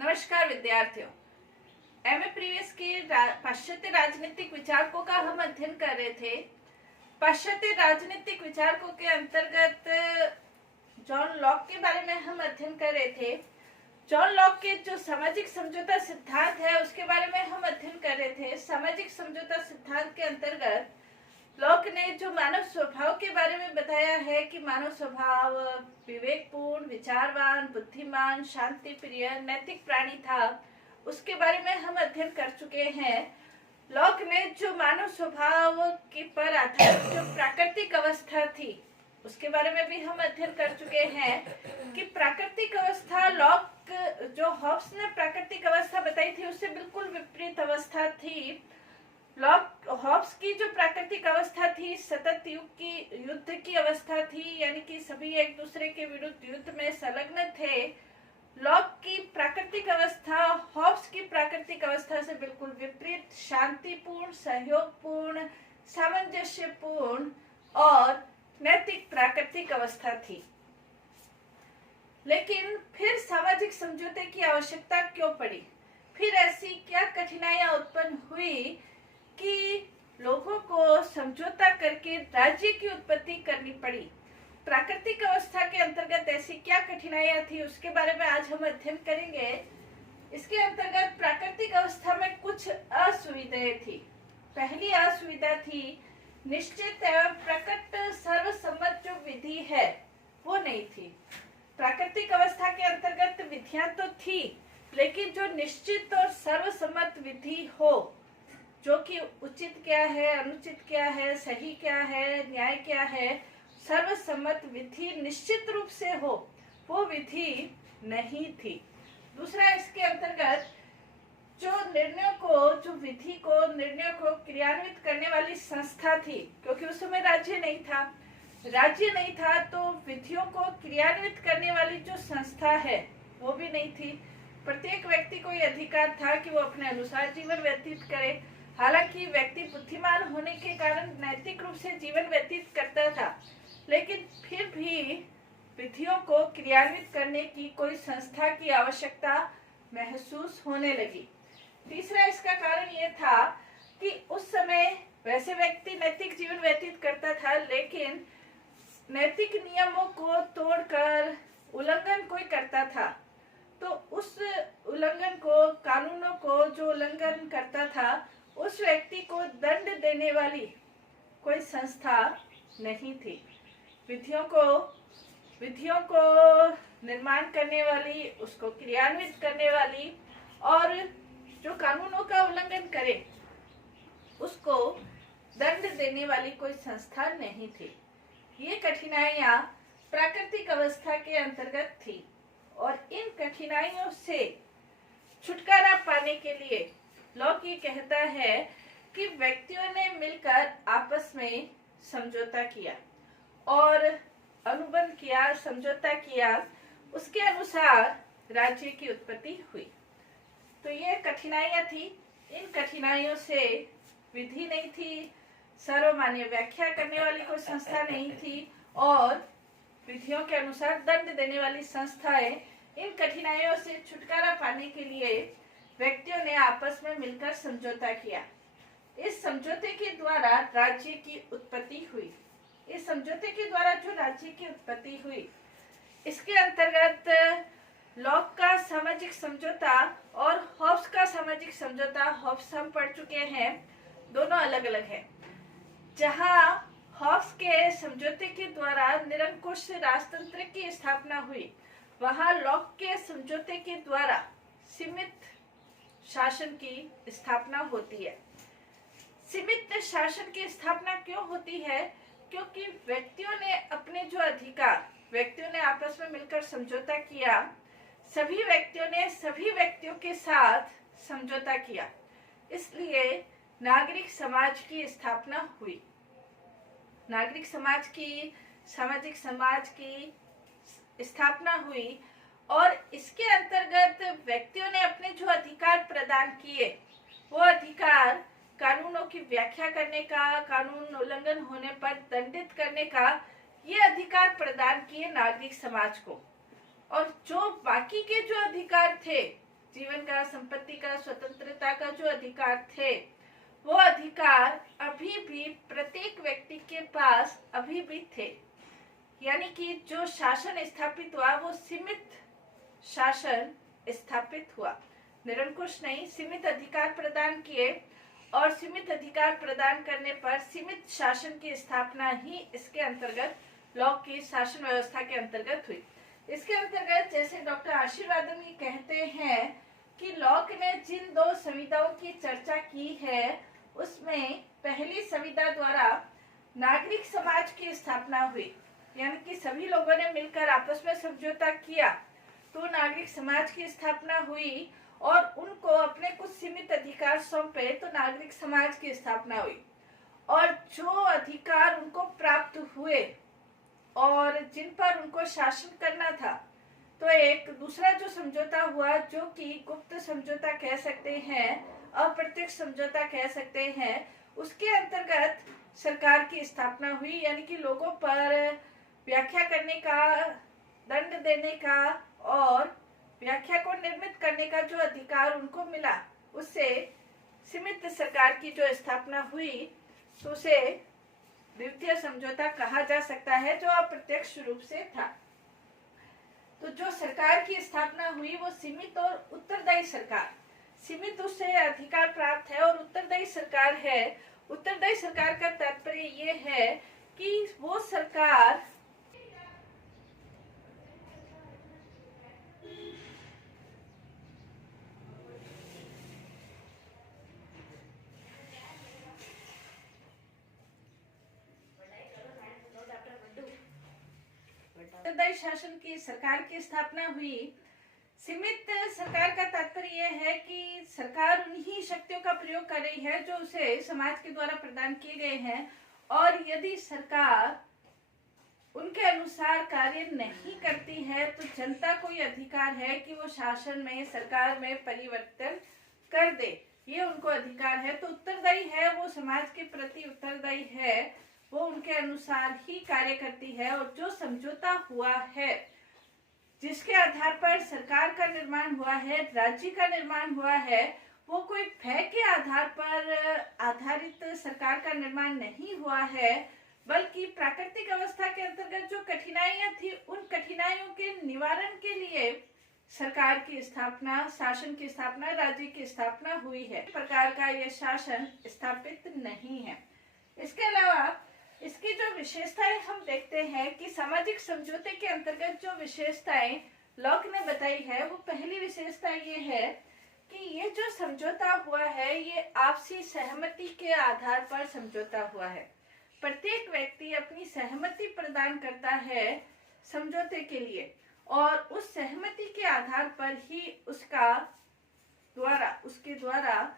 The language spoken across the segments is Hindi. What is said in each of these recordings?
नमस्कार विद्यार्थियों। एमए प्रीवियस के पाश्चात्य राजनीतिक विचारकों का हम अध्ययन कर रहे थे। पाश्चात्य राजनीतिक विचारकों के अंतर्गत जॉन लॉक के बारे में हम अध्ययन कर रहे थे। जॉन लॉक के जो सामाजिक समझौता सिद्धांत है उसके बारे में हम अध्ययन कर रहे थे। सामाजिक समझौता सिद्धांत के अंतर्गत लॉक ने जो मानव स्वभाव के बारे में बताया है कि मानव स्वभाव विवेकपूर्ण, विचारवान, बुद्धिमान, शांति प्रिय, नैतिक प्राणी था, उसके बारे में हम अध्ययन कर चुके हैं। लॉक ने जो मानव स्वभाव के पर आधारित जो प्राकृतिक अवस्था थी उसके बारे में भी हम अध्ययन कर चुके हैं कि प्राकृतिक अवस्था लॉक जो हॉब्स ने प्राकृतिक अवस्था बताई थी उससे बिल्कुल विपरीत अवस्था थी। लॉक हॉब्स की जो प्राकृतिक अवस्था थी सतत युद्ध की अवस्था थी, यानी कि सभी एक दूसरे के विरुद्ध युद्ध में संलग्न थे। लॉक की प्राकृतिक अवस्था हॉब्स की प्राकृतिक अवस्था से बिल्कुल विपरीत, शांतिपूर्ण, सहयोगपूर्ण, सामंजस्यपूर्ण और नैतिक प्राकृतिक अवस्था थी। लेकिन फिर सामाजिक समझौते की आवश्यकता क्यों पड़ी? फिर ऐसी क्या कठिनाइयां उत्पन्न हुई कि लोगों को समझौता करके राज्य की उत्पत्ति करनी पड़ी? प्राकृतिक अवस्था के अंतर्गत ऐसी क्या कठिनाइयां थी उसके बारे में आज हम अध्ययन करेंगे। इसके अंतर्गत प्राकृतिक अवस्था में कुछ असुविधाएं थी। पहली असुविधा थी निश्चित एवं प्रकट सर्वसम्मत जो विधि है वो नहीं थी। प्राकृतिक अवस्था के अंतर्गत विधियां तो थी, लेकिन जो निश्चित और सर्वसम्मत विधि हो, जो कि उचित क्या है, अनुचित क्या है, सही क्या है, न्याय क्या है, सर्वसम्मत विधि निश्चित रूप से हो, वो विधि नहीं थी। दूसरा, इसके अंतर्गत जो निर्णयों को क्रियान्वित करने वाली संस्था थी, क्योंकि उस समय राज्य नहीं था तो विधियों को क्रियान्वित करने वाली जो संस्था है वो भी नहीं थी। प्रत्येक व्यक्ति को ये अधिकार था कि वो अपने अनुसार जीवन व्यतीत करे। हालांकि व्यक्ति बुद्धिमान होने के कारण नैतिक रूप से जीवन व्यतीत करता था, लेकिन फिर भी विधियों को क्रियान्वित करने की कोई संस्था की आवश्यकता महसूस होने लगी। तीसरा, इसका कारण यह था कि उस समय वैसे व्यक्ति नैतिक जीवन व्यतीत करता था, लेकिन नैतिक नियमों को तोड़कर उल्लंघन कोई करता था तो उस उल्लंघन को, कानूनों को जो उल्लंघन करता था उस व्यक्ति को दंड देने वाली कोई संस्था नहीं थी। विधियों को निर्माण करने वाली, उसको क्रियान्वित करने वाली और जो कानूनों का उल्लंघन करे उसको दंड देने वाली कोई संस्था नहीं थी। ये कठिनाइयां प्राकृतिक अवस्था के अंतर्गत थी और इन कठिनाइयों से छुटकारा पाने के लिए लॉक ये कहता है कि व्यक्तियों ने मिलकर आपस में समझौता किया और अनुबंध किया, समझौता किया, उसके अनुसार राज्य की उत्पत्ति हुई। तो ये कठिनाइयां थी। इन कठिनाइयों से विधि नहीं थी, सर्वमान्य व्याख्या करने वाली कोई संस्था नहीं थी और विधियों के अनुसार दंड देने वाली संस्थाएं। इन कठिनाइयों से छुटकारा पाने के लिए व्यक्तियों ने आपस में मिलकर समझौता किया। इस समझौते के द्वारा राज्य की उत्पत्ति हुई। इस समझौते के द्वारा जो राज्य की उत्पत्ति हुई, इसके अंतर्गत लॉक का सामाजिक समझौता और हॉब्स का सामाजिक समझौता, हॉब्स हम पढ़ चुके हैं, दोनों अलग अलग है। जहां हॉब्स के समझौते के द्वारा निरंकुश राजतंत्र की स्थापना हुई, वहां लॉक के समझौते के द्वारा सीमित शासन की स्थापना होती है। सीमित शासन की स्थापना क्यों होती है? क्योंकि व्यक्तियों ने अपने जो अधिकार, व्यक्तियों ने आपस में मिलकर समझौता किया, सभी व्यक्तियों ने सभी व्यक्तियों के साथ समझौता किया, इसलिए नागरिक समाज की स्थापना हुई। नागरिक समाज की, सामाजिक समाज की स्थापना हुई और इसके अंतर्गत व्यक्तियों ने अपने जो अधिकार प्रदान किए, वो अधिकार कानूनों की व्याख्या करने का, कानून उल्लंघन होने पर दंडित करने का, ये अधिकार प्रदान किए नागरिक समाज को। और जो बाकी के जो अधिकार थे जीवन का, संपत्ति का, स्वतंत्रता का जो अधिकार थे, वो अधिकार अभी भी प्रत्येक व्यक्ति के पास अभी भी थे। यानी कि जो शासन स्थापित हुआ वो सीमित शासन स्थापित हुआ, निरंकुश नहीं। सीमित अधिकार प्रदान किए और सीमित अधिकार प्रदान करने पर सीमित शासन की स्थापना ही इसके अंतर्गत, लॉ की शासन व्यवस्था के अंतर्गत हुई। इसके अंतर्गत जैसे डॉक्टर आशीर्वादम ये कहते हैं कि लॉक ने जिन 2 संविधाओं की चर्चा की है उसमें पहली संविधा द्वारा नागरिक समाज की स्थापना हुई, यानी कि सभी लोगों ने मिलकर आपस में समझौता किया तो नागरिक समाज की स्थापना हुई और उनको अपने कुछ सीमित अधिकार सौंपे तो नागरिक समाज की स्थापना हुई। और जो अधिकार उनको प्राप्त हुए और जिन पर उनको शासन करना था, तो एक दूसरा जो समझौता हुआ जो कि गुप्त समझौता कह सकते हैं, अप्रत्यक्ष समझौता कह सकते हैं, उसके अंतर्गत सरकार की स्थापना हुई। यानी कि लोगों पर व्याख्या करने का, दंड देने का और व्याख्या को निर्मित करने का जो अधिकार उनको मिला, उससे सीमित सरकार की जो स्थापना हुई तो उसे द्वितीय समझौता कहा जा सकता है, जो अप्रत्यक्ष रूप से था। तो जो सरकार की स्थापना हुई वो सीमित और उत्तरदायी सरकार, सीमित उससे अधिकार प्राप्त है और उत्तरदायी सरकार है। उत्तरदायी सरकार का तात्पर्य ये है कि वो सरकार उत्तरदायी शासन की सरकार की स्थापना हुई। सीमित सरकार का तात्पर्य यह है कि सरकार उन्हीं शक्तियों का प्रयोग कर रही है जो उसे समाज के द्वारा प्रदान किए गए हैं, और यदि सरकार उनके अनुसार कार्य नहीं करती है तो जनता को ये अधिकार है कि वो शासन में, सरकार में परिवर्तन कर दे, ये उनको अधिकार है। तो उत्तरदायी है, वो समाज के प्रति उत्तरदायी है, वो उनके अनुसार ही कार्य करती है। और जो समझौता हुआ है, जिसके आधार पर सरकार का निर्माण हुआ है, राज्य का निर्माण हुआ है, वो कोई भय के आधार पर आधारित सरकार का निर्माण नहीं हुआ है, बल्कि प्राकृतिक अवस्था के अंतर्गत जो कठिनाइयां थी, उन कठिनाइयों के निवारण के लिए सरकार की स्थापना, शासन की स्थापना, राज्य की स्थापना हुई है। इस प्रकार का यह शासन स्थापित नहीं है। इसके अलावा इसकी जो विशेषताएं हम देखते हैं कि सामाजिक समझौते के अंतर्गत जो विशेषताएं लॉक ने बताई है, वो पहली विशेषता ये है कि ये जो समझौता हुआ है ये आपसी सहमति के आधार पर समझौता हुआ है। प्रत्येक व्यक्ति अपनी सहमति प्रदान करता है समझौते के लिए और उस सहमति के आधार पर ही उसके द्वारा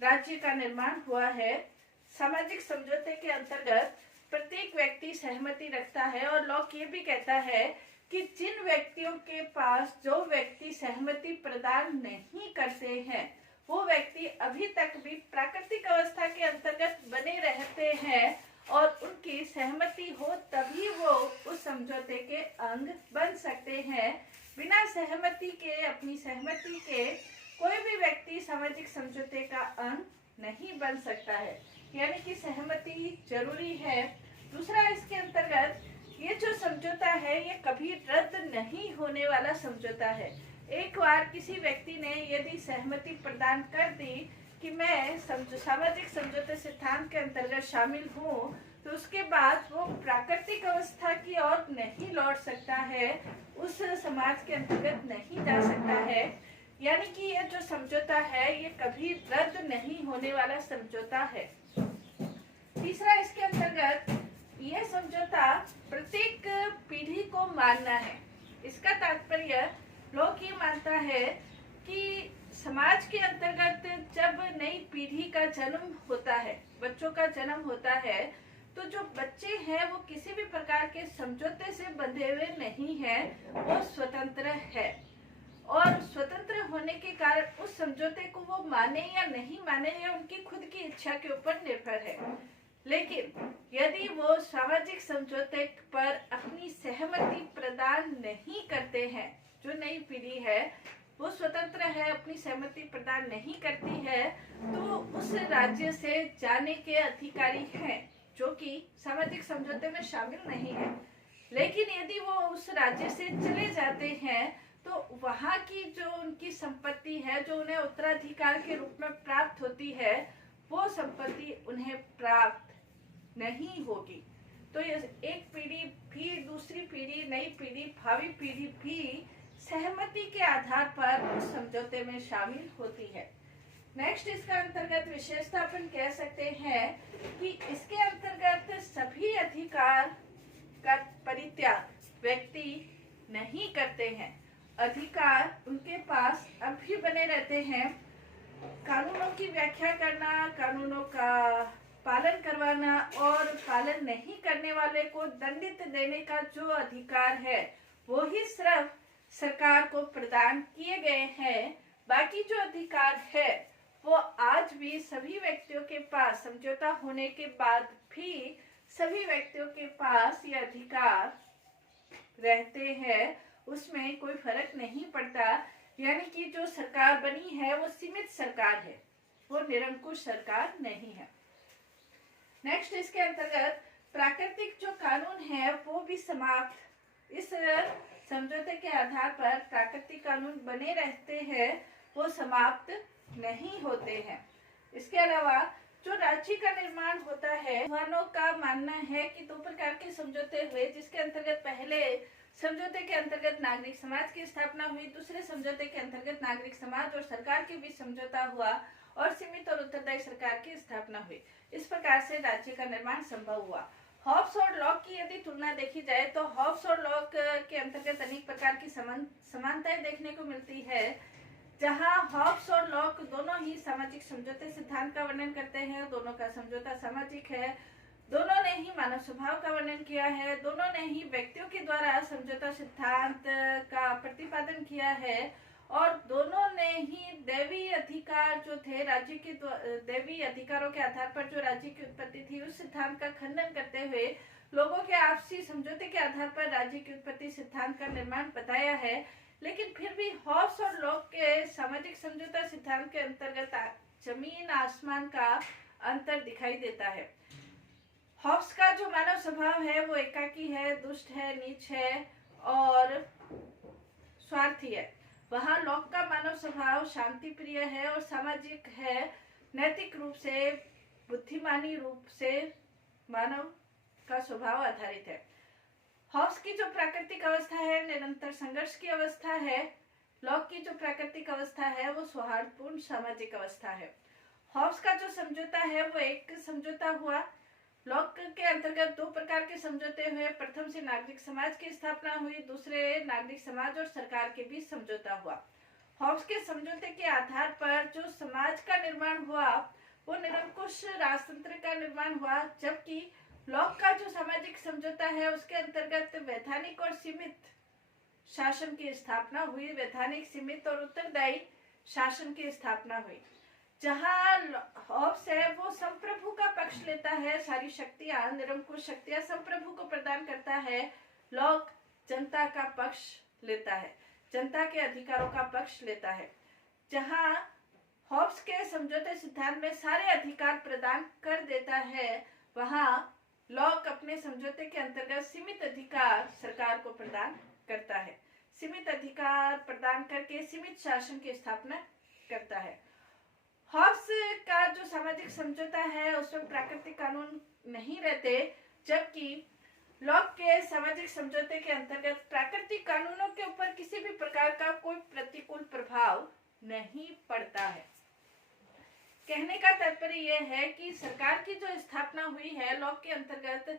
राज्य का निर्माण हुआ है। सामाजिक समझौते के अंतर्गत प्रत्येक व्यक्ति सहमति रखता है और लॉक ये भी कहता है कि जिन व्यक्तियों के पास, जो व्यक्ति सहमति प्रदान नहीं करते हैं, वो व्यक्ति अभी तक भी प्राकृतिक अवस्था के अंतर्गत बने रहते हैं और उनकी सहमति हो तभी वो उस समझौते के अंग बन सकते हैं। बिना सहमति के, अपनी सहमति के कोई भी व्यक्ति सामाजिक समझौते का अंग नहीं बन सकता है, यानी कि सहमति जरूरी है। दूसरा, इसके अंतर्गत ये जो समझौता है ये कभी रद्द नहीं होने वाला समझौता है। एक बार किसी व्यक्ति ने यदि सहमति प्रदान कर दी कि मैं सामाजिक समझौते सिद्धांत के अंतर्गत शामिल हूँ, तो उसके बाद वो प्राकृतिक अवस्था की ओर नहीं लौट सकता है, उस समाज के अंतर्गत नहीं जा सकता है। यानी कि ये जो समझौता है ये कभी रद्द नहीं होने वाला समझौता है। तीसरा, इसके अंतर्गत यह समझौता प्रत्येक पीढ़ी को मानना है। इसका तात्पर्य लोग ये मानता है कि समाज के अंतर्गत जब नई पीढ़ी का जन्म होता है, बच्चों का जन्म होता है, तो जो बच्चे हैं वो किसी भी प्रकार के समझौते से बंधे हुए नहीं हैं, वो स्वतंत्र है और स्वतंत्र होने के कारण उस समझौते को वो माने या नहीं माने या उनकी खुद की इच्छा के ऊपर निर्भर है। लेकिन यदि वो सामाजिक समझौते पर अपनी सहमति प्रदान नहीं करते हैं, जो नई पीढ़ी है, वो स्वतंत्र है, अपनी सहमति प्रदान नहीं करती है, तो उस राज्य से जाने के अधिकारी हैं जो कि सामाजिक समझौते में शामिल नहीं है। लेकिन यदि वो उस राज्य से चले जाते हैं तो वहां की जो उनकी संपत्ति है, जो उन्हें उत्तराधिकार के रूप में प्राप्त होती है, वो संपत्ति उन्हें प्राप्त नहीं होगी। तो ये एक पीढ़ी भी, दूसरी पीढ़ी, नई पीढ़ी, भावी पीढ़ी भी सहमति के आधार पर उस समझौते में शामिल होती है। नेक्स्ट इसका अंतर्गत विशेषता अपन कह सकते हैं कि इसके अंतर्गत सभी अधिकार का परित्याग व्यक्ति नहीं करते हैं। अधिकार उनके पास अब भी बने रहते हैं। कानूनों की व्याख्या करना, कानूनों का पालन करवाना और पालन नहीं करने वाले को दंडित देने का जो अधिकार है वो ही सिर्फ सरकार को प्रदान किए गए हैं। बाकी जो अधिकार है वो आज भी सभी व्यक्तियों के पास, समझौता होने के बाद भी सभी व्यक्तियों के पास ये अधिकार रहते हैं, उसमें कोई फर्क नहीं पड़ता। यानी कि जो सरकार बनी है वो सीमित सरकार है, वो निरंकुश सरकार नहीं है। नेक्स्ट इसके अंतर्गत प्राकृतिक जो कानून है वो भी समाप्त, इस समझौते के आधार पर प्राकृतिक कानून बने रहते हैं, वो समाप्त नहीं होते हैं। इसके अलावा जो राज्य का निर्माण होता है, विद्वानों का मानना है कि दो प्रकार के समझौते हुए, जिसके अंतर्गत पहले समझौते के अंतर्गत नागरिक समाज की स्थापना हुई, दूसरे समझौते के अंतर्गत नागरिक समाज और सरकार के बीच समझौता हुआ और सीमित और उत्तरदायी सरकार की स्थापना हुई। इस प्रकार से राज्य का निर्माण संभव हुआ। हॉब्स और लॉक की यदि तुलना देखी जाए तो हॉब्स और लॉक के अंतर्गत अनेक प्रकार की समानताएं देखने को मिलती है। जहां हॉब्स और लॉक दोनों ही सामाजिक समझौते सिद्धांत का वर्णन करते हैं, दोनों का समझौता सामाजिक है, दोनों ने ही मानव स्वभाव का वर्णन किया है, दोनों ने ही व्यक्तियों के द्वारा समझौता सिद्धांत का प्रतिपादन किया है और दोनों ने ही दैवी अधिकार जो थे, राज्य के दैवी अधिकारों के आधार पर जो राज्य की उत्पत्ति थी, उस सिद्धांत का खंडन करते हुए लोगों के आपसी समझौते के आधार पर राज्य की उत्पत्ति सिद्धांत का निर्माण बताया है। लेकिन फिर भी हॉब्स और लॉक के सामाजिक समझौता सिद्धांत के अंतर्गत जमीन आसमान का अंतर दिखाई देता है। हॉब्स का जो मानव स्वभाव है वो एकाकी है, दुष्ट है, नीच है और स्वार्थी है। वहां लॉक का मानव स्वभाव शांति प्रिय है और सामाजिक है, नैतिक रूप से, बुद्धिमानी रूप से मानव का स्वभाव आधारित है। हॉब्स की जो प्राकृतिक अवस्था है निरंतर संघर्ष की अवस्था है। लॉक की जो प्राकृतिक अवस्था है वो सौहार्दपूर्ण सामाजिक अवस्था है। हॉब्स का जो समझौता है वो एक समझौता हुआ। लॉक के अंतर्गत दो प्रकार के समझौते हुए। प्रथम से नागरिक समाज की स्थापना हुई, दूसरे नागरिक समाज और सरकार के बीच समझौता हुआ। हॉब्स के समझौते के आधार पर जो समाज का निर्माण हुआ वो निरंकुश राजतंत्र का निर्माण हुआ, जबकि लॉक का जो सामाजिक समझौता है उसके अंतर्गत वैधानिक और सीमित शासन की स्थापना हुई। वैधानिक, सीमित और उत्तरदायी शासन की स्थापना हुई। जहां हॉब्स है वो संप्रभु का पक्ष लेता है, सारी शक्तियां, निरंकुश शक्तियां संप्रभु को प्रदान करता है। लॉक जनता का पक्ष लेता है, जनता के अधिकारों का पक्ष लेता है। जहां हॉब्स के समझौते सिद्धांत में सारे अधिकार प्रदान कर देता है, वहां लॉक अपने समझौते के अंतर्गत सीमित अधिकार सरकार को प्रदान करता है। सीमित अधिकार प्रदान करके सीमित शासन की स्थापना करता है। हॉब्स का जो सामाजिक समझौता है उसमें प्राकृतिक कानून नहीं रहते, जबकि लॉक के सामाजिक समझौते के अंतर्गत प्राकृतिक कानूनों के ऊपर किसी भी प्रकार का कोई प्रतिकूल प्रभाव नहीं पड़ता है। कहने का तात्पर्य यह है कि सरकार की जो स्थापना हुई है, लॉक के अंतर्गत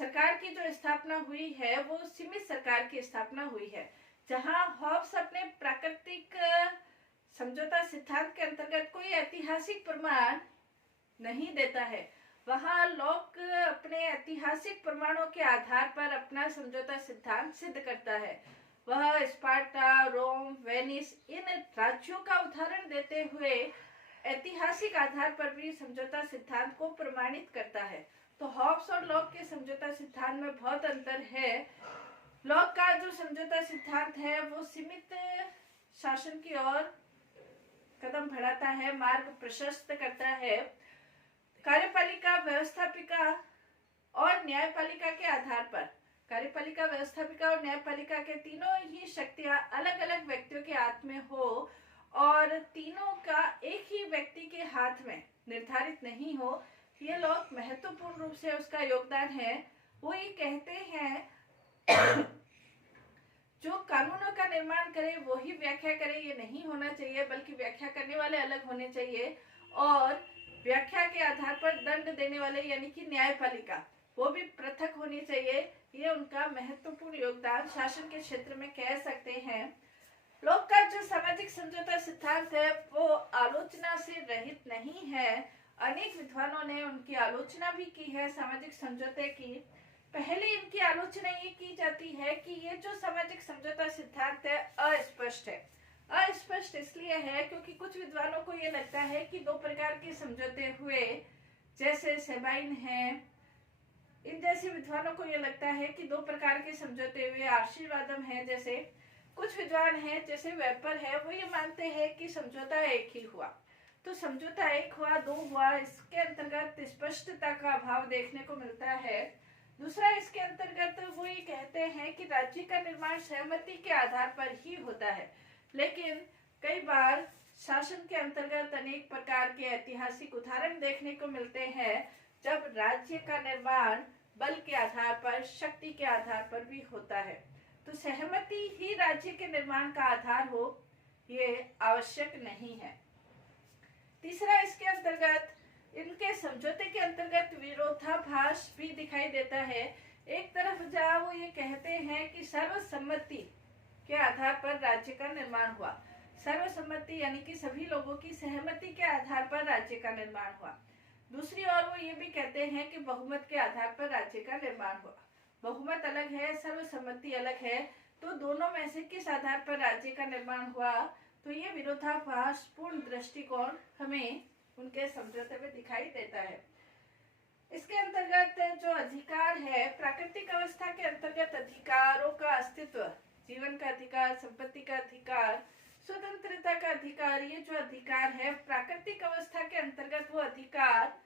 सरकार की जो स्थापना हुई है वो सीमित सरकार की स्थापना हुई है। जहां हॉब्स अपने प्राकृतिक समझौता सिद्धांत के अंतर्गत कोई ऐतिहासिक प्रमाण नहीं देता है, वहां लॉक अपने ऐतिहासिक प्रमाणों के आधार पर अपना समझौता सिद्धांत सिद्ध करता है। वह स्पार्टा, रोम, वेनिस इन राज्यों का उदाहरण देते हुए ऐतिहासिक आधार पर भी समझौता सिद्धांत को प्रमाणित करता है। तो हॉब्स और लॉक के समझौता सिद्धांत में बहुत अंतर है। लॉक का जो समझौता सिद्धांत है वो सीमित शासन की ओर कदम बढ़ाता है, मार्ग प्रशस्त करता है। कार्यपालिका, व्यवस्थापिका और न्यायपालिका के आधार पर, कार्यपालिका, व्यवस्थापिका और न्यायपालिका के तीनों ही शक्तियां अलग अलग व्यक्तियों के हाथ में हो और तीनों का एक ही व्यक्ति के हाथ में निर्धारित नहीं हो, ये लोग महत्वपूर्ण रूप से उसका योगदान है। वो ये कहते हैं जो कानूनों का निर्माण करे वो ही व्याख्या करे, ये नहीं होना चाहिए, बल्कि व्याख्या करने वाले अलग होने चाहिए और व्याख्या के आधार पर दंड देने वाले यानी कि न्यायपालिका वो भी पृथक होनी चाहिए। ये उनका महत्वपूर्ण योगदान शासन के क्षेत्र में कह सकते हैं। लोक का जो सामाजिक समझौता सिद्धांत है वो आलोचना से रहित नहीं है। अनेक विद्वानों ने उनकी आलोचना भी की है सामाजिक समझौते की। पहले इनकी आलोचना ये की जाती है कि ये जो सामाजिक समझौता सिद्धांत है अस्पष्ट है। अस्पष्ट इसलिए है क्योंकि कुछ विद्वानों को ये लगता है कि दो प्रकार के समझौते हुए, जैसे सेबाइन है, इन जैसे विद्वानों को ये लगता है कि दो प्रकार के समझौते हुए। आशीर्वादम है जैसे, कुछ विद्वान हैं जैसे वेपर है, वो ये मानते हैं कि समझौता एक ही हुआ। तो समझौता एक हुआ, दो हुआ, इसके अंतर्गत स्पष्टता का अभाव देखने को मिलता है। दूसरा, इसके अंतर्गत वो ये कहते हैं कि राज्य का निर्माण सहमति के आधार पर ही होता है, लेकिन कई बार शासन के अंतर्गत अनेक प्रकार के ऐतिहासिक उदाहरण देखने को मिलते हैं जब राज्य का निर्माण बल के आधार पर, शक्ति के आधार पर भी होता है। तो सहमति ही राज्य के निर्माण का आधार हो, ये आवश्यक नहीं है। तीसरा, इसके अंतर्गत, इनके समझौते के अंतर्गत विरोधाभास भी दिखाई देता है। एक तरफ जहाँ वो ये कहते हैं कि सर्वसम्मति के आधार पर राज्य का निर्माण हुआ, सर्वसम्मति यानी कि सभी लोगों की सहमति के आधार पर राज्य का निर्माण हुआ। दूसरी ओर वो ये भी कहते हैं कि बहुमत के आधार पर राज्य का निर्माण हुआ। बहुमत अलग है, सर्वसम्मति अलग है, तो दोनों में से किस आधार पर राज्य का निर्माण हुआ, तो ये विरोधाभास पूर्ण दृष्टिकोण हमें उनके समझौते में दिखाई देता है। इसके अंतर्गत जो अधिकार है, प्राकृतिक अवस्था के अंतर्गत अधिकारों का अस्तित्व, जीवन का अधिकार, संपत्ति का अधिकार, स्वतंत्रता का अधिकार, ये जो अधिकार है प्राकृतिक अवस्था के अंतर्गत, वो अधिकार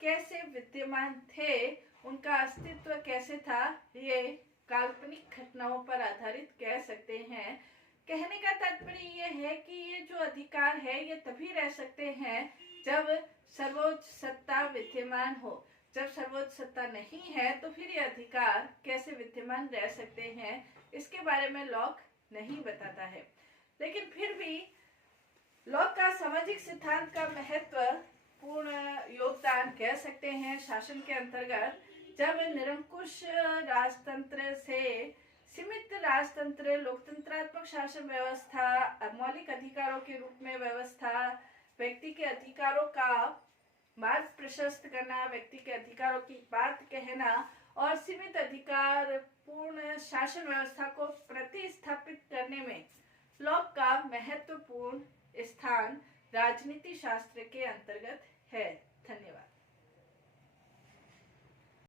कैसे विद्यमान थे, उनका अस्तित्व कैसे था, ये काल्पनिक घटनाओं पर आधारित कह सकते हैं। कहने का तात्पर्य ये है कि ये जो अधिकार है ये तभी रह सकते हैं जब सर्वोच्च सत्ता विद्यमान हो। जब सर्वोच्च सत्ता नहीं है तो फिर ये अधिकार कैसे विद्यमान रह सकते हैं, इसके बारे में लॉक नहीं बताता है। लेकिन फिर भी लॉक का सामाजिक सिद्धांत का महत्वपूर्ण योगदान कह सकते हैं शासन के अंतर्गत। जब निरंकुश राजतंत्र से सीमित राजतंत्र, लोकतंत्रात्मक शासन व्यवस्था, मौलिक अधिकारों के रूप में व्यवस्था, व्यक्ति के अधिकारों का मार्ग प्रशस्त करना, व्यक्ति के अधिकारों की बात कहना और सीमित अधिकार पूर्ण शासन व्यवस्था को प्रतिस्थापित करने में लॉक का महत्वपूर्ण स्थान राजनीति शास्त्र के अंतर्गत है। धन्यवाद।